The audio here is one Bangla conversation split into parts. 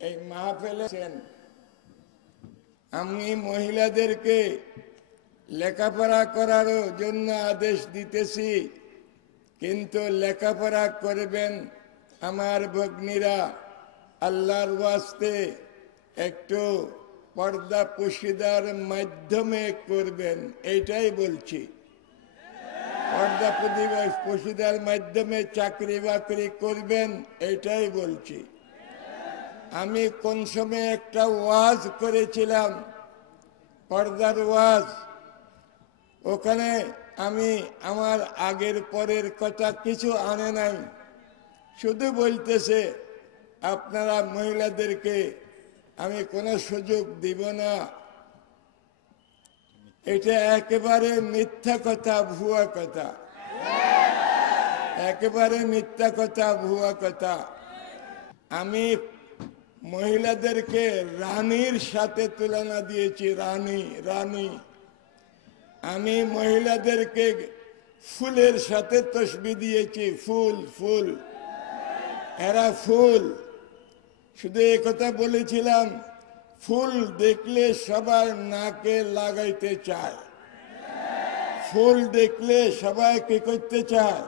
এই মাহফিলে আমি মহিলাদেরকে লেখাপড়া করার জন্য আদেশ দিতেছি, কিন্তু লেখাপড়া করবেন আমার ভগ্নীরা আল্লাহর ওয়াস্তে একটু পর্দা পুশিদার মাধ্যমে করবেন, এইটাই বলছি। পর্দা পুশিদার মাধ্যমে চাকরি বাকরি করবেন, এইটাই বলছি। আমি কোন সময় একটা ওয়াজ করেছিলাম, পর্দার ওয়াজ, ওখানে আমি আমার আগের পরের কথা কিছু আনে নাই, শুধু বলতেছে আপনারা মহিলাদেরকে আমি কোনো সুযোগ দিব না। এটা একেবারে মিথ্যা কথা, ভুয়া কথা, একেবারে মিথ্যা কথা, ভুয়া কথা। আমি মহিলাদেরকে রানীর সাথে তুলনা দিয়েছি, রানী রানী। আমি মহিলাদেরকে ফুলের সাথে তসবি দিয়েছি, ফুল ফুল, এরা ফুল। শুধু এই কথা বলেছিলাম, ফুল দেখলে সবাই নাকে লাগাইতে চায়, ফুল দেখলে সবাই কি করতে চায়,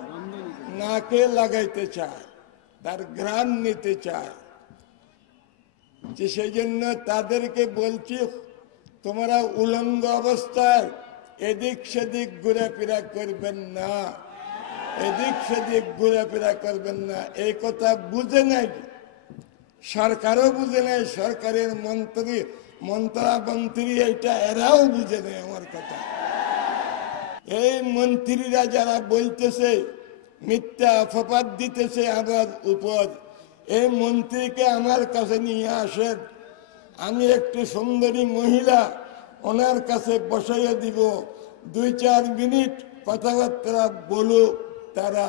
নাকে লাগাইতে চায়, তার ঘ্রাণ নিতে চায়। যে সেই জন্য তাদেরকে বলছি, তোমরা উলঙ্গ অবস্থায় এদিক সেদিক ঘুরাফেরা করবেন না, এদিক সেদিক ঘুরাফেরা করবেন না। এই কথা বুঝে নাই, সরকারও বুঝে নেয়, সরকারের মন্ত্রী এটা এরাও বুঝে নেয় আমার কথা। এই মন্ত্রীরা যারা বলতেছে, মিথ্যা অপবাদ দিতেছে আমার উপর, এই মন্ত্রীকে আমার কাছে নিয়ে আসেন, আমি একটু সুন্দরী মহিলা ওনার কাছে বসাইয়া দিব, 2-4 মিনিট কথাবার্তা বলুক তারা,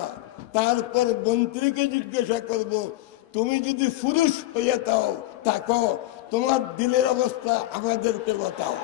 তারপর মন্ত্রীকে জিজ্ঞাসা করব, তুমি যদি পুরুষ হইয়া থাকো, তোমার দিলের অবস্থা আমাদেরকে বতাও।